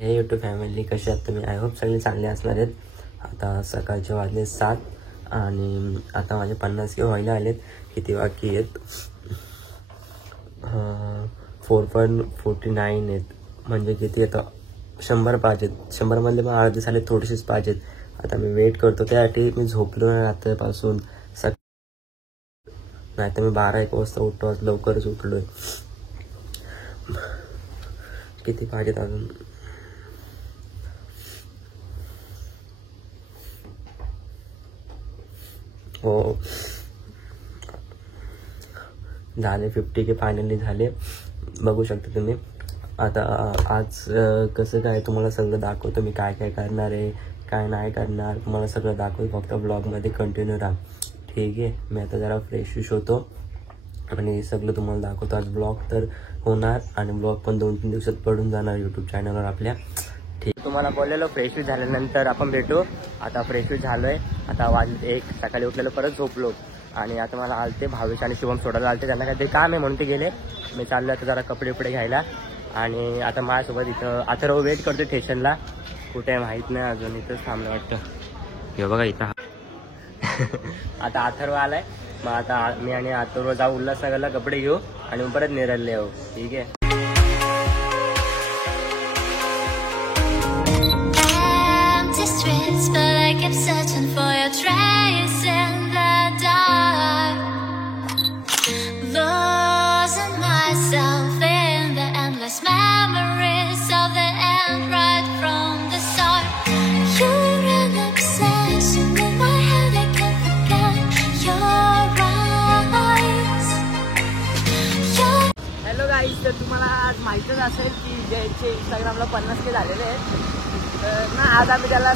हे YouTube family कशी आहात तुम्ही? आय होप सगळे चांगले असणार आहेत. आता सकाळचे वाजले 7 आणि आता माझे 50K व्हायला आलेत. किती बाकी आहेत? 4.49 आहेत. म्हणजे किती येतं? 100 पाहिजेत. 100 मधले पण अर्धे झाले, थोडेसेच पाहिजेत. आता मी वेट करतो त्यासाठी. मी झोपलो नाही रात्रीपासून. नाही तर मी 12-1 वाजता उठतो. आज लवकरच उठलोय. किती पाहिजेत अजून? हो झाले 50K फायनली झाले. बघू शकता तुम्ही. आता आज कसं काय तुम्हाला सगळं दाखवतो. मी काय काय करणार आहे, काय नाही करणार, तुम्हाला सगळं दाखवतो. फक्त ब्लॉगमध्ये कंटिन्यू राहा, ठीक आहे? मी आता जरा फ्रेश होतो आणि सगळं तुम्हाला दाखवतो. आज ब्लॉग तर होणार आणि ब्लॉग पण 2-3 दिवसात पडून जाणार यूट्यूब चॅनलवर आपल्या, ठीक? तुम्हाला बोललेलो फ्रेश झाल्यानंतर आपण भेटू. आता फ्रेश झालो आहे. आता वाजले 1. सकाळी उठलेलं परत झोपलो आणि आता मला आलते भावेश आणि शुभम सोडायला आलते. त्यांना काहीतरी काम आहे म्हणून ते गेले. मी चाललो आता जरा कपडे घ्यायला आणि आता माझ्यासोबत इथं अथर्व वेट करतो स्टेशनला. कुठे माहीत नाही अजून, इथंच थांबलं वाटतं. हे बघा इथं आता अथर्व आलाय. मग आता मी आणि अथर्व जाऊ उल्हासनगरला कपडे घेऊ आणि मग परत नेरळला येऊ, ठीक आहे? But I kept searching for your trace in the dark, losing myself in the endless memories of the end right from the start. You're an obsession in my head, I can't forget your eyes. Hello guys, तर तुम्हाला आज माहीतच असेल की जयचे इंस्टाग्रामला 50K झालेले आहेत. तर ना आज आम्ही त्याला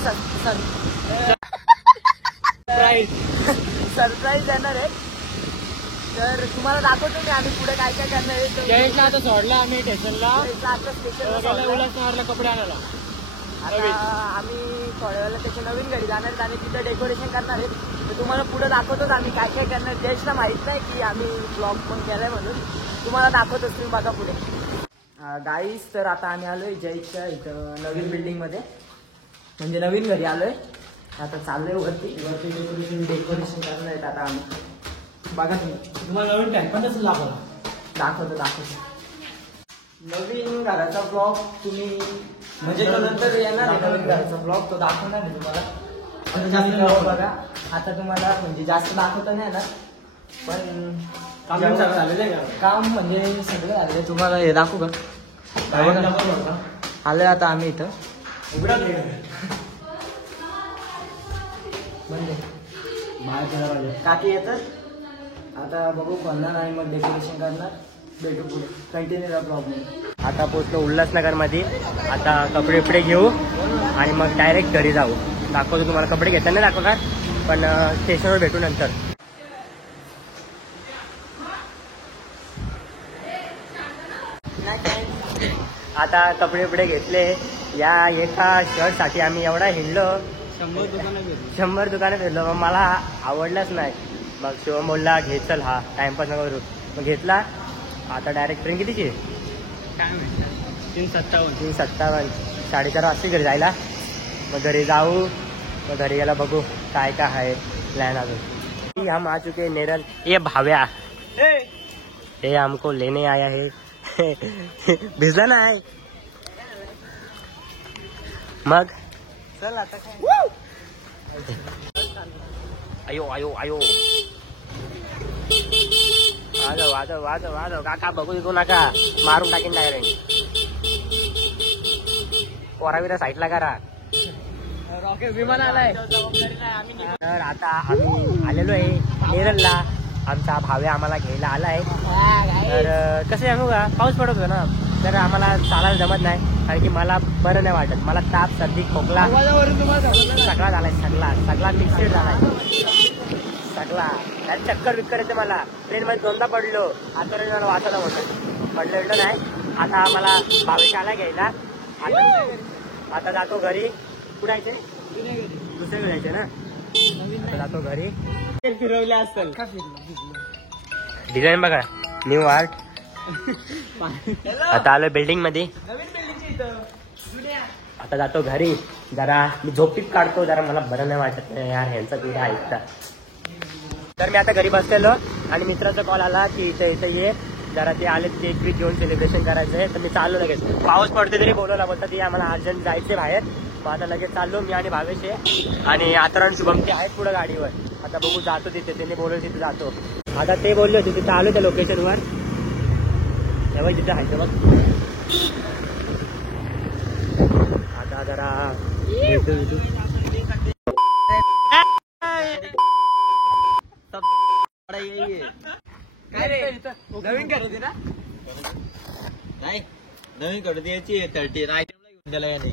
सरप्राईज देणार आहे. तर तुम्हाला दाखवतो मी आम्ही पुढे काय काय करणार आहे. जयेशला आता सोडला आम्ही स्टेशनला. आता स्टेशनला उल्हासनगरला कपडे आणायला. आता आम्ही थोड्या वेळेला त्याच्या नवीन घरी जाणार आहेत आणि तिथं डेकोरेशन करणार आहेत. तर तुम्हाला पुढे दाखवतोच आम्ही काय काय करणार. जयेशला माहीत नाही की आम्ही ब्लॉग पण केलाय म्हणून. तुम्हाला दाखवतोच, तुम्ही बघा पुढे. गाईज, तर आता आम्ही आलोय जयच्या इथं नवीन बिल्डिंगमध्ये, म्हणजे नवीन घरी आलोय. आता चाललोय वरती डेकोरेशन करणार आहेत. आता आम्ही बघा तुम्हाला नवीन टँक पण तसं दाखवतो. नवीन घराचा ब्लॉग तुम्ही म्हणजे नंतर येणार आहे. नवीन घराचा ब्लॉग तो दाखवणार आहे तुम्हाला. बघा आता तुम्हाला म्हणजे जास्त दाखवता नाही येणार, पण काम म्हणजे सगळं झालेलं. तुम्हाला हे दाखवू का? आलोय आता आम्ही इथं. काकी येतात आता, बघू कोणणार आणि मग डेकोरेशन करणार. भेटू पुढे, कंटिन्यू राहा ब्लॉगमध्ये. आता पोचलो उल्हासनगरमध्ये. आता कपडे घेऊ आणि मग डायरेक्ट घरी जाऊ. दाखवतो तुम्हाला. कपडे घेताना दाखवणार, पण स्टेशनवर भेटू नंतर. आता कपडे घेतले. या एका शर्टसाठी आम्ही एवढा हिंडलो. 100 दुकानं फिरलो. मग मला आवडलाच नाही. मग शिवम बोलला घे चल, हा टाइमपास नको करू. मग घेतला. आता डायरेक्ट ट्रेन कितीची? 3:57. 4:30 वाजता घरी जायला. मग घरी जाऊ. मग घरी गेला बघू काय काय आहे प्लॅन अजून. हम आ चुके नेरल. ये भाव्या ये हमको लेने आया है. भिजला नाही मग चल आता काय. आयो वाजव काका. बघू इकू नका, मारून टाकीन डायरेक्ट. पोरावीरा साईडला करा. रॉकेट विमान आलाय. तर आता आम्ही आलेलो आहे नेरळला. आमचा भावे आम्हाला घ्यायला आलाय. तर कसं आहे का, पाऊस पडत होता ना, तर आम्हाला चालायला जमत नाही. कारण की मला बरं नाही वाटत. मला ताप, सर्दी, खोकला सगळा झालाय. सगळा मिक्सड झालाय. सगळा चक्कर येते मला. ट्रेनमध्ये 2दा पडलो. आता मला वाचायला होतं. पडलं नाही. आता आम्हाला भावेश आला घ्यायला. आता जातो घरी. कुठे जायचे? दुसऱ्याकडे जायचे ना. आता जातो घरी. फिरवले असेल. डिझाईन बघा, न्यू आर्ट. आता आलो बिल्डिंग मध्ये. आता जातो घरी. जरा मी झोपीत काढतो, जरा मला बरं नाही वाटत नाही यार ह्यांचा कुठे ऐकता. तर मी आता घरी बसलेलो आणि मित्राचा कॉल आला की इथे ये जरा. ते आले केक बीक घेऊन सेलिब्रेशन करायचं आहे. तर मी चाललो लगेच. पाऊस पडते तरी बोलवला बोलतात की आम्हाला अर्जंट जायचे बाहेर. मग आता लगेच चाललो मी आणि भावेश आहे आणि आतरण शुभम ते आहेत पुढे गाडीवर. आता बघू जातो तिथे, त्यांनी बोलवलं तिथे जातो. आता ते बोलले होते तिथे आलो त्या लोकेशनवर. तेव्हा तिथे आहे बघ. आता जरा नवीन करते ना. नाही नवीन कडू द्यायची 30 आयटमला घेऊन द्यायला याने.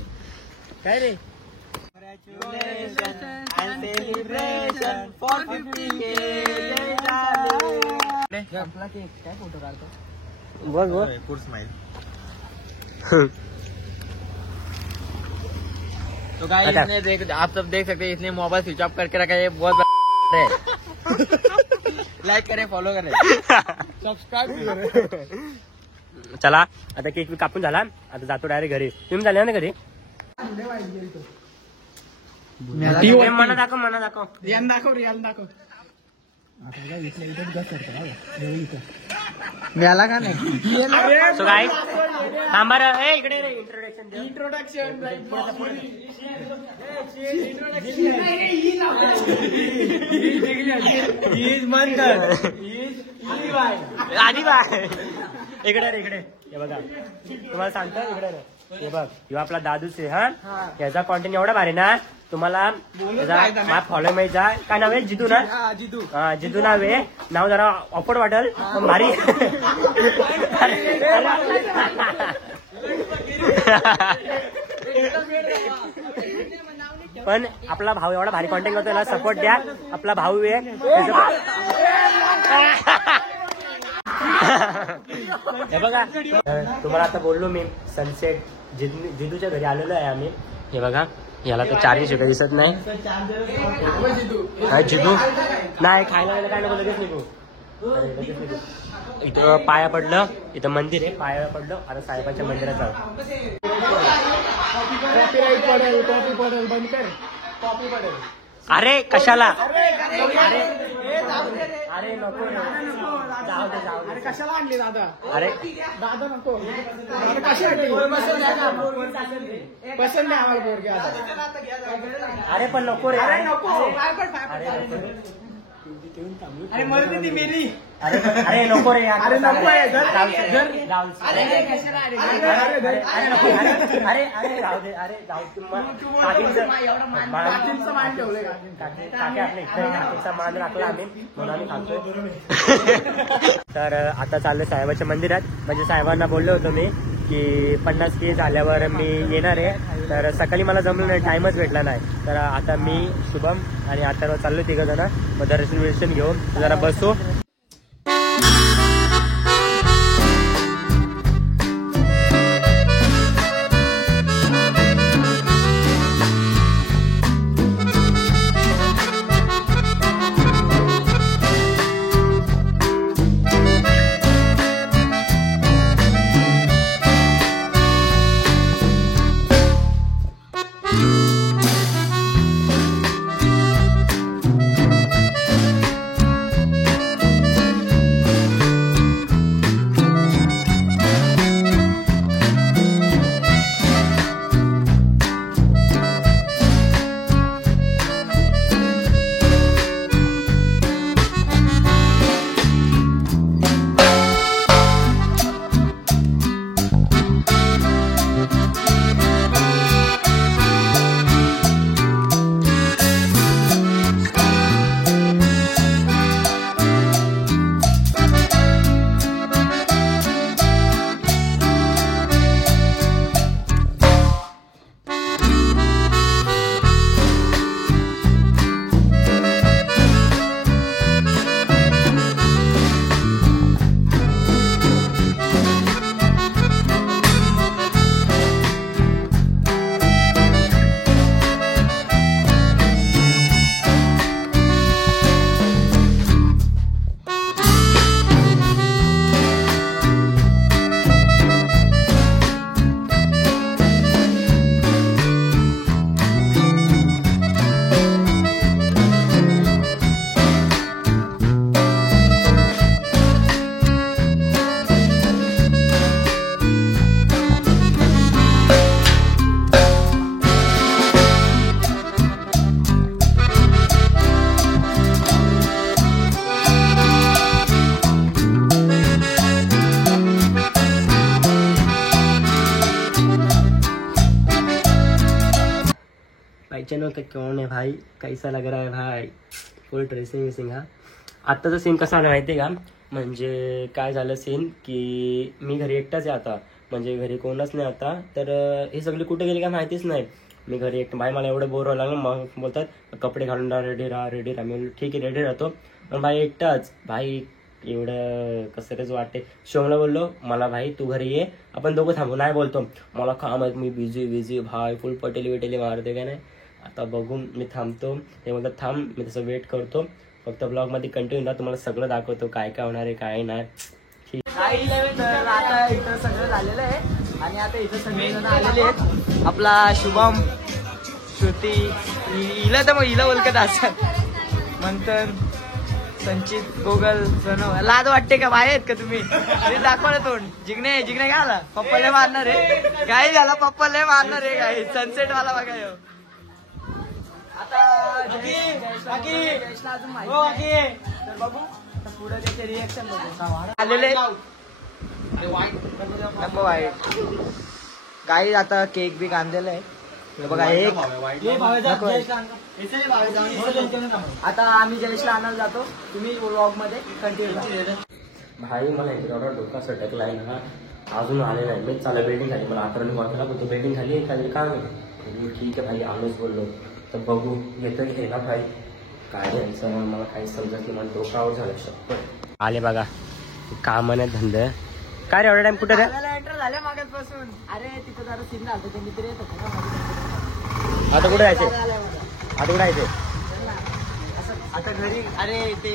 काय रे काय फोटो काढतो. बघ बघ. फुल स्माइल. तो गाइस अच्छा. इसने देख, आप सब देख सकते हैं इसने मोबाइल स्विच ऑफ करके रखा है. ये बहुत है. लाइक करें, फॉलो करें, सबस्क्राईब करा. चला आता केक कापून झाला. आता जातो डायरेक्ट घरी. तुम्ही झाले ना घरी. मना दाखव, मना दाखव. रियान दाखव, रियान दाखव. मिळाला का नाही. सो गाईस थांबा रे. ए, इकडे रे इंट्रोडक्शन दे. आधी बाय. इकडे रे इकडे. हे बघा तुम्हाला सांगतो इकडे रे. हे बघ ह्यो आपला दादूच आहे. हा याचा कॉन्टेंट एवढा भारी ना. तुम्हाला माझा फॉलो माहिती काय नाव आहे. जितू ना. हा जितू नाव आहे. नाव जरा ऑफर वाटेल पण भारी. पण आपला भाऊ एवढा भारी कॉन्टेंट करतो. याला सपोर्ट द्या. आपला भाऊ आहे. हे बघा तुम्हाला आता बोललो मी सनसेट जिदूच्या घरी आलेलो आहे आम्ही. हे बघा याला तर 4 शिका दिसत नाही. काय जिदू नाही खायला वेळेला काय नको लगेच निघू. इथं पाया पडलं. इथं मंदिर आहे. पाया पडलं. आता साहेबांच्या मंदिरात जाऊ. अरे कशाला. अरे नको जाऊ दे जाऊ दे. कशाला आणली दादा. अरे दादा नको. कशासाठी पसंत नाही आम्हाला पोरगी आता. अरे पण नको रे. अरे नको. अरे मरते ती मेरी. अरे अरे नको रे. अरे नको आहे. अरे कशाला अरे अरे राहू दे. अरे जाऊ काकींचं मान ठेवलंय. काकी आपल्या इकडे काकीचा मान राखला आम्ही म्हणून आम्ही खातोय. तर आता चाललं साहेबाच्या मंदिरात. म्हणजे साहेबांना बोललो होतो मी की 50K झाल्यावर मी येणार आहे. तर सकाळी मला जमलं नाही, टाइमच भेटला नाही. तर आता मी शुभम आणि आता चाललो 3 जण. मग दर्शन घेऊन जरा बसू. का कौन है भाई, कैसा लग रहा है भाई, फुल ड्रेसिंग विसिंग. हा आत्ताचा सीन कसा आला माहिती आहे का, म्हणजे काय झालं सीन की मी घरी एकटाच आहे आता, म्हणजे घरी कोणच नाही आता. तर हे सगळे कुठे गेले का माहितीच नाही. मी घरी एकटं भाई, मला एवढं बोर व्हायला लागलं. मग बोलतात कपडे घालून राहा, रेडी राहा रेडी राहा. मी ठीक आहे रेडी राहतो. पण भाई एकटाच भाई, एवढं कसं तरीच वाटते. शिवमला बोललो मला भाई तू घरी ये, आपण दोघं थांबू. नाही बोलतो मला काम आहे, मी बिझी भाई, फुल पटेली मारते काय नाही. आता बघू, मी थांबतो. ते म्हणतात थांब, मी तसं वेट करतो. फक्त ब्लॉगमध्ये कंटिन्यू राहा, तुम्हाला सगळं दाखवतो काय काय होणार आहे काय नाही. तर आता इथं सगळं झालेलं आहे आणि आता इथं सगळे जण आलेले आहेत. आपला शुभम, श्रुती, हिला तर मग हिला ओळखत असं मंथन, संचित, गोगल, प्रणव. लाज वाटते का, बाहेर आहेत का तुम्ही? दाखवा ना तोंड. जिग्ने काय आला, पप्पाला मारणार आहे काय झाला, पप्पाला मारणार आहे काय. सनसेट वाला बघा ह्यो. आता जयेशला अजून माहिती नाही. तर बघू पुढे त्याचे रिएक्शन बघू. आलेले नको वाईट काही. आता केक बी आणलेला आहे हे बघा. एक आता आम्ही जयेशला आणायला जातो. तुम्ही व्लॉग मध्ये कंटिन्यू. भाई मला एवढा डोका सटकला आहे ना, अजून आले नाही. मी चालू बिल्डिंग खाली, मला 11 वाजता होतो बिल्डिंग खाली एखादी काम आहे. ठीक आहे भाई आलोच बोललो. तर बघू येतं की ना भाई, काय द्यायचं मला काही समजत नाही. मला डोकावर झालं शप्पथ. आले बघा कामाने धंदे. काय रे एवढा टाइम कुठे रे? एंटर झाले मागतपासून. अरे तिथं जरा सीन झालं, ते मित्र येत होते ना. आता कुठे जायचे, आता कुठे जायचे? आता घरी. अरे ते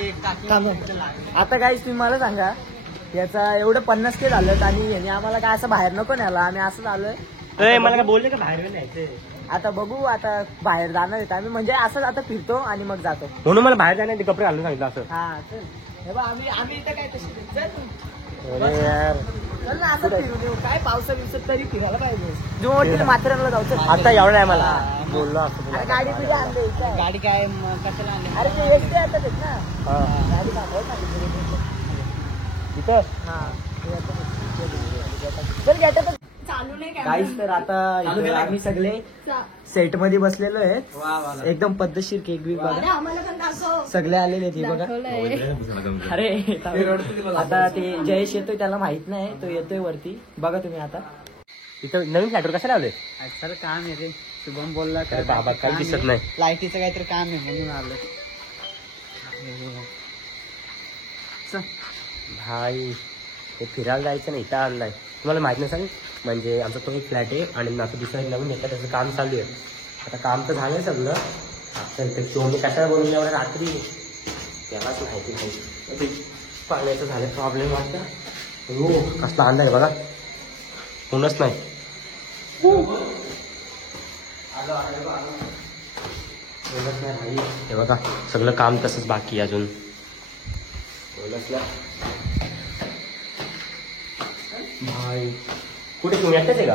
आता काय तुम्ही मला सांगा, याचा एवढं 50K झालं आणि याने आम्हाला काय असं बाहेर नको न्यायला. आम्ही असं झालं. मला काय बोलले का बाहेर नाही? आता बघू, आता बाहेर जाणार आहेत आम्ही, म्हणजे असं आता फिरतो आणि मग जातो. म्हणून मला बाहेर जाण्याचे कपडे घालून सांगितलं असं. हा चल. हे बघ आम्ही इथं काय तशी अरे यार चल ना, असं फिरून येऊ. काय पावसा दिवसात तरी फिरायला पाहिजे. जो वाटेल माथेरानला जाऊ. चल. आता एवढा आहे मला बोललो असं. अरे गाडी तुझी आणली इथं. गाडी काय कशाला आणली? अरे ते एसटी येतात ना, गाडी दाखव ना तिथं. हा चल घेतात. काहीच. तर आता इथे आम्ही सगळे सेट मध्ये बसलेलो आहे. एकदम पद्धतशीर केक बी बघा, सगळे आलेले आहेत. हे बघा. अरे आता ते जयेश येतोय, त्याला माहित नाही, तो येतोय वरती. बघा तुम्ही आता इथं नवीन फ्लॅटवर कशाला आले? सर काम आहे रे. शुभम बोलला अरे बाबा काही दिसत नाही. लाईटीचं काहीतरी काम आहे म्हणून आलं. भाई ते फिरायला जायचं नाही, इथं आणलाय. तुम्हाला माहित नाही सांग, म्हणजे आमचा तो एक फ्लॅट आहे आणि आता दुसरा नवीन येतात, त्याचं काम चालू आहे. आता काम तर झालंय सगळं. आता चोरने कशाला बोलून एवढ्या रात्री त्यालाच माहिती नाही. पाण्याचं झालं प्रॉब्लेम आता. हो कसला अंदाज बघा, कोणच नाही. हे बघा सगळं काम तसंच बाकी अजून. भाई कुठे तुम्ही एकटेच आहे का?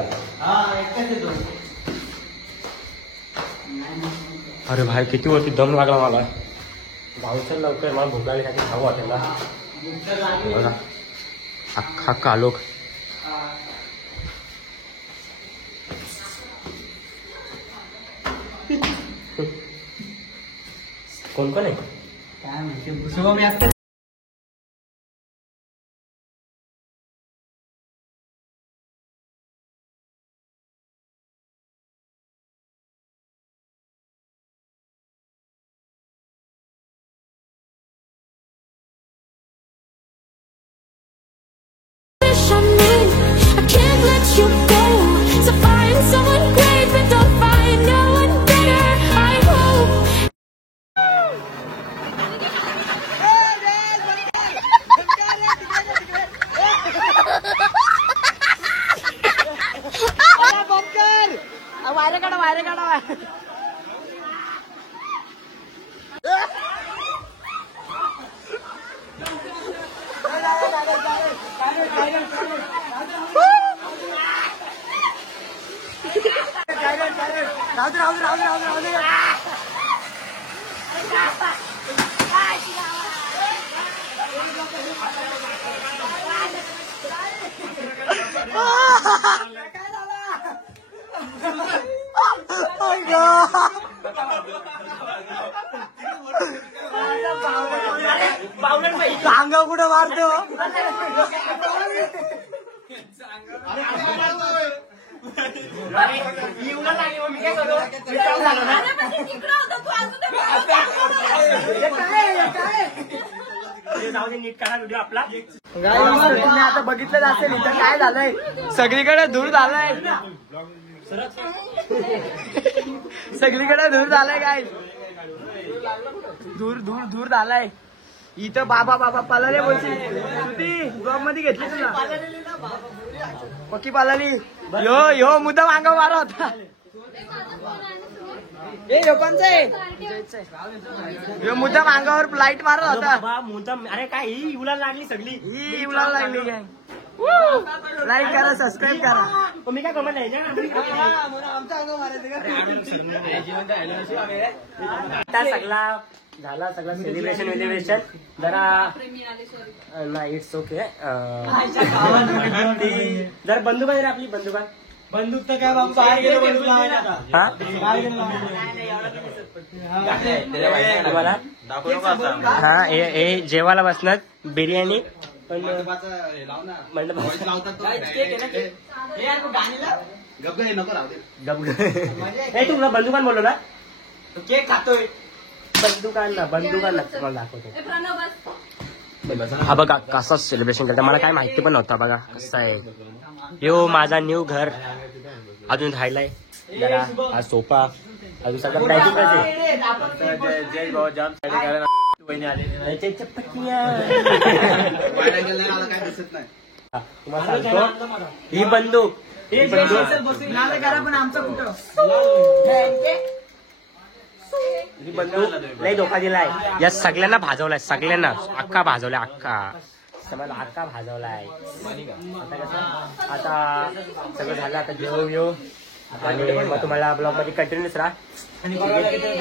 अरे भाई किती वरती दम लागला मला. भाऊ चल लवकर, मला भूक लागली काही खाऊ वाटेला. बघा अख्खा कालोख. कोण कोण आहे? काय म्हणते Shubham? I can't let you go. So find someone great, but don't find no one better. I hope. वायरे काढा. राहू दे. काय झालं? अंगावर कुठं मारतो नीट करा व्हिडिओ आपला. तुम्ही आता बघितलं असेल इथं काय झालंय सगळीकडे धूर झालाय सगळीकडे धूर झालाय काय धूर धूर धूर झालाय इथं बाबा बाबा पालाले बोलची ब्लॉग मध्ये घेतली तुला पक्की पालाली यो यो मुद्दाम अंगावर मारा होता ए लोकांचं आहे यो मुद्दाम अंगावर लाईट मारत होता बाबा मुद्दाम. अरे काय ही उलाल लागली सगळी. ही उलाव लागली काय लाईक करा सबस्क्राईब करा मी काय कमत नाही आता सगळा झाला सगळा सेलिब्रेशन जरा नाही इट्स ओके. जरा बंदूक आहे रे आपली बंदूक आहे. बंदूक तर काय बाबा बाहेर गेलो बंदूक लावायला तुम्हाला हा हे जेवायला बसणार बिर्याणी पण तुला बंदुकान बोललो ना केक खातोय बंदुकान तुम्हाला दाखवतो. हा बघा कसं सेलिब्रेशन करता मला काय माहिती पण नव्हता. बघा कसं आहे यो माझा न्यू घर अजून राहिलाय जरा हा सोफा अजून सगळं पॅकिंग तुम्हाला सांगतो ही बंदूक पण आमचं कुठं ही बंदूक लय धोका दिलाय या सगळ्यांना भाजवलाय सगळ्यांना अख्खा भाजवलाय अख्खा समजा अख्खा भाजवलाय. आता कसं आता सगळं झालं आता घेऊ येऊ आणि मग तुम्हाला ब्लॉग मध्ये कंटिन्यूच राहा.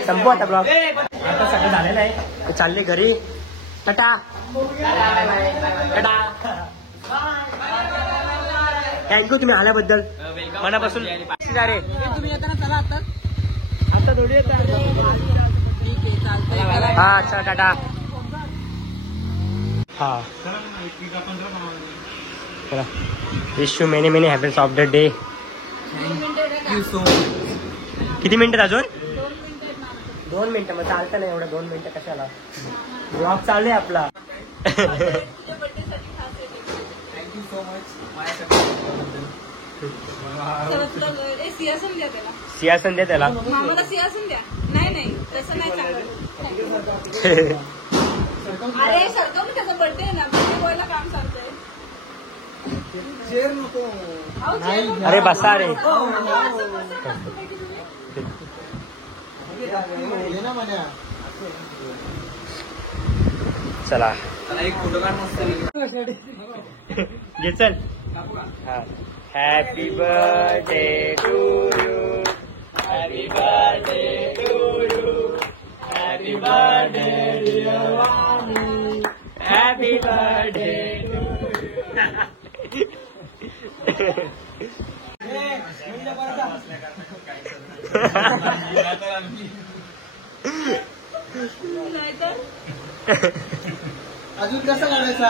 संपू आता ब्लॉग. आता सगळं झालेलं आहे चालले घरी. टाटा टाटा थँक्यू तुम्ही आल्याबद्दल मनापासून. तुम्ही येताना चला आता थोडी येत हा अच्छा टाटा. हा चला wish you many many happiness of the day. किती मिनिटं अजून 2 मिनिटं मग चालतं नाही एवढं 2 मिनिटं कशाला ब्लॉग चालू आहे आपला. थँक्यू सो मच सिंहासन द्या त्याला. सिंहासन दे त्याला. मामाला सिंहासन द्या. नाही तसं नाही चांगलं. अरे सरकव ना त्याचा बर्थडे आहे ना बर्थडे बॉयला काम चालतंय. चेअर नको अहो, चेअर नको. अरे बसा रे. चला एक फोटो काढ मस्त घे चल. Happy birthday to you happy birthday to you happy birthday dear Vani happy birthday अजून कसं काढायचा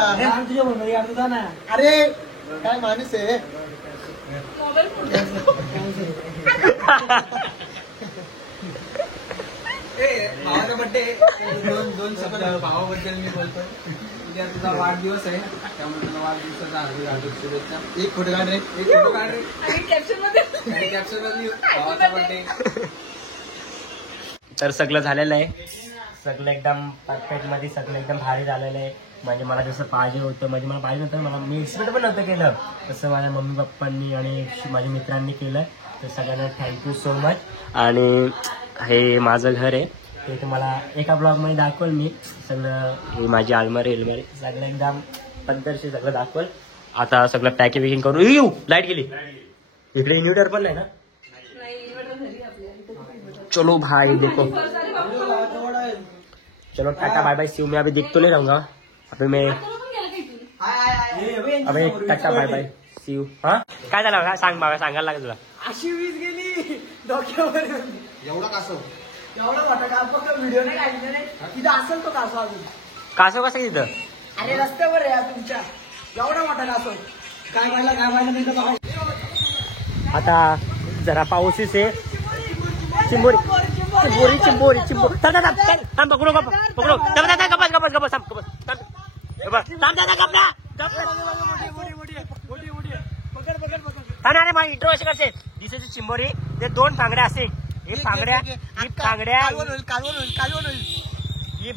अरे काय माणूस आहे मोबाईल भावाचा बड्डे दोन शब्द भावाबद्दल मी बोलतोय. उद्या तुझा वाढदिवस आहे त्यामुळे तुला वाढदिवसाचा हार्दिक शुभेच्छा. एक फोटो काढ रे आणि कॅप्शन मध्ये आणि कॅप्शन मध्ये भावाचा बड्डे. तर सगळं झालेलं आहे सगळं एकदम परफेक्ट मध्ये सगळं एकदम भारी झालेलं आहे. म्हणजे मला जसं पाहिजे होतं म्हणजे मला पाहिजे नव्हतं मला मी एक्सपेक्ट पण नव्हतं केलं तसं माझ्या मम्मी पप्पांनी आणि माझ्या मित्रांनी केलं. तर सगळ्यांना थँक्यू सो मच. आणि हे माझं घर आहे ते तुम्हाला एका ब्लॉगमध्ये दाखवल मी सगळं. हे माझी अलमारी सगळं एकदम पद्धतशीर सगळं दाखवल. आता सगळं पॅकिंग विकिंग करून येऊ. लाईट गेली इकडे इन्व्हर्टर पण नाही ना. चलो भाई देखो चलो tata bye bye see you. मैं अभी दिख तो नहीं रहूंगा अभी मैं अबे tata bye bye see you. हा काय झालं सांग बाबा सांगायला लागेल तुला. अशी वीज गेली डोक्यावर एवढा कसं एवढा मोठा कासव व्हिडिओ नाही काढले नाही तिथं असेल तो कासव अजून. कासव कसं तिथं? अरे रस्त्यावर आहे यार तुमच्या एवढा मोठा कासव. काय पाहिलं नाही तर बघा. आता जरा पाऊसच आहे. चिंबोरी चिंबोरी चिंबोरी चिंबोरी थांब पकडू पकडू अरे माझी इंट्रो असे कसे दिसायची चिंबोरी. ते 2 पांगड्या असे. ही पांगड्या ही पांगड्या ही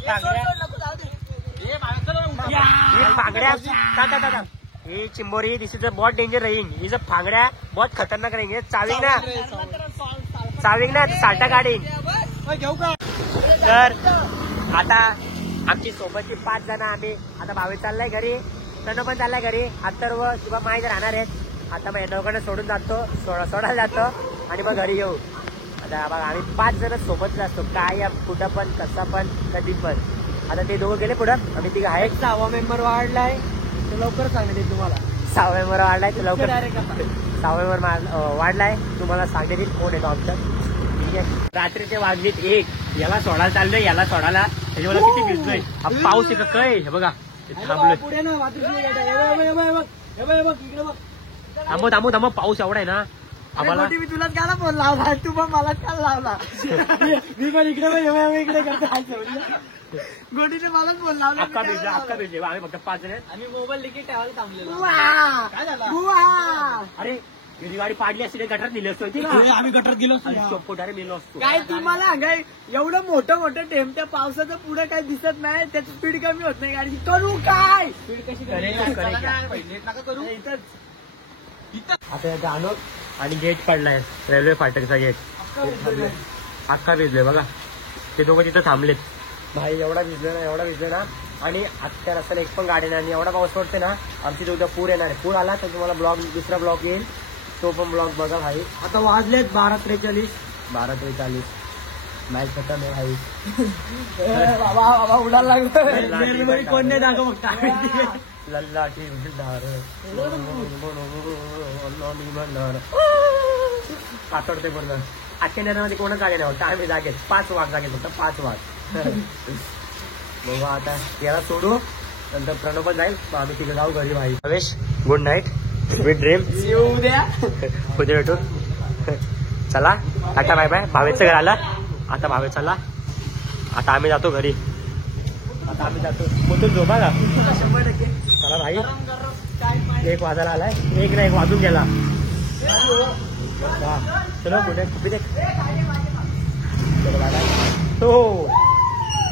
पांगड्या ये चिंबोरी दिस इज बहुत डेंजर रहींग. ये सब फांगड्या बहुत खतरनाक रहेंगे. चाविंग ना साल्टा काढीन. तर आता आमची सोबतची 5 जण आम्ही आता भावे चाललाय घरी. तनु पण चाललाय घरी. अथर्व किंवा माहीत राहणार आहेत. आता मग दोघांना सोडून जातो सोडायला जातो आणि मग घरी येऊ. आता बघा आम्ही 5 जण सोबतच असतो. काय कुठं पण कसं पण कधी पण. आता ते दोघं गेले पुढं आम्ही 3 आहे. 6वा मेंबर वाढलाय तर लवकर सांगते तुम्हाला. 6 मेंबर वाढलाय तर लवकर 6 मेंबर वाढलाय तुम्हाला सांगते कोण येतो आमचं. ठीक आहे. रात्रीचे वाजलेत 1. याला सोडायला चाललोय याला सोडायला. त्याच्यावर किती भिजलोय. पाऊस आहे का काय हे बघा थांबलोय. पुढे ना थांबू पाऊस एवढा आहे ना आम्हाला. मी तुलाच काला फोन लावला तू पण मलाच काल लावला. मी पण इकडे करतो. गोटीने मलाच फोन लावला. अक्का भिजले आम्ही फक्त 5 जण. आम्ही मोबाईल लिकेट ठेवायला थांबलेलो. काय झालं? अरे ही गाडी पाडली असती ते गटरात नेली असतो. आम्ही गटरात गेलो. पोटारे मेलो असतो. काय तुम्हाला काय एवढं मोठं टेमट्या पावसाचं पुढे काही दिसत नाही. त्याची स्पीड कमी होत नाही गाडी. करू काय स्पीड कशी करू इथंच. आता जाणो आणि गेट पडलाय रेल्वे फाटकचा गेट. अख्खा भिजलोय बघा. ते दोघं तिथं थांबलेत. भाई एवढा भिजलो ना आणि आजच्या रस्त्याला एक पण गाडी नाही. आणि एवढा पाऊस पडते ना आमची उद्या पूर येणार आहे. पूर आला तर तुम्हाला दुसरा ब्लॉग येईल. तो पण ब्लॉग बघा भाई. आता वाजलेत 12:43. 12:43 मॅच खतम आहे भाई. बाबा उडायला लागलं. कोण नाही दाखव मग काय लल्लाटी कातडते पूर्ण. आजच्या निर्णयामध्ये कोणच जागे नाही. आम्ही जागेत 5 वाघ जागेत फक्त 5 वाघ. बघा आता याला सोडू नंतर प्रणव पण जाईल. मग आम्ही तिथे जाऊ घरी भाई. हवेश गुड नाईट स्वीट ड्रीम. उद्या उद्या भेटू. चला आता बाय बाय. भावेचं घर आला. आता भावे चला. आता आम्ही जातो घरी. आता आम्ही जातो कुठून झोपा का 100%. चला भाई. 1 वाजायला आलाय. 1 ना 1 वाजून गेला. चलो कुठे कुठे दे. चलो बाय बाय. हो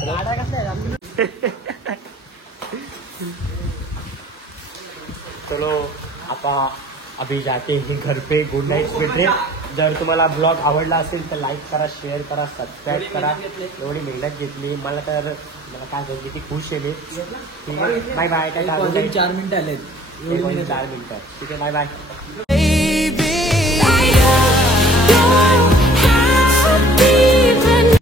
गाड्या कसं आहे चलो आता अभी जाते हैं घर पे. Good night sweet dream. जर तुम्हाला ब्लॉग आवडला असेल तर लाईक करा शेअर करा सबस्क्राईब करा. एवढी मेहनत घेतली मला काय किती खुश केली. ठीक आहे बाय बाय. काय 4 मिनिटं आलेत. 4 मिनिटं. ठीक आहे बाय बाय.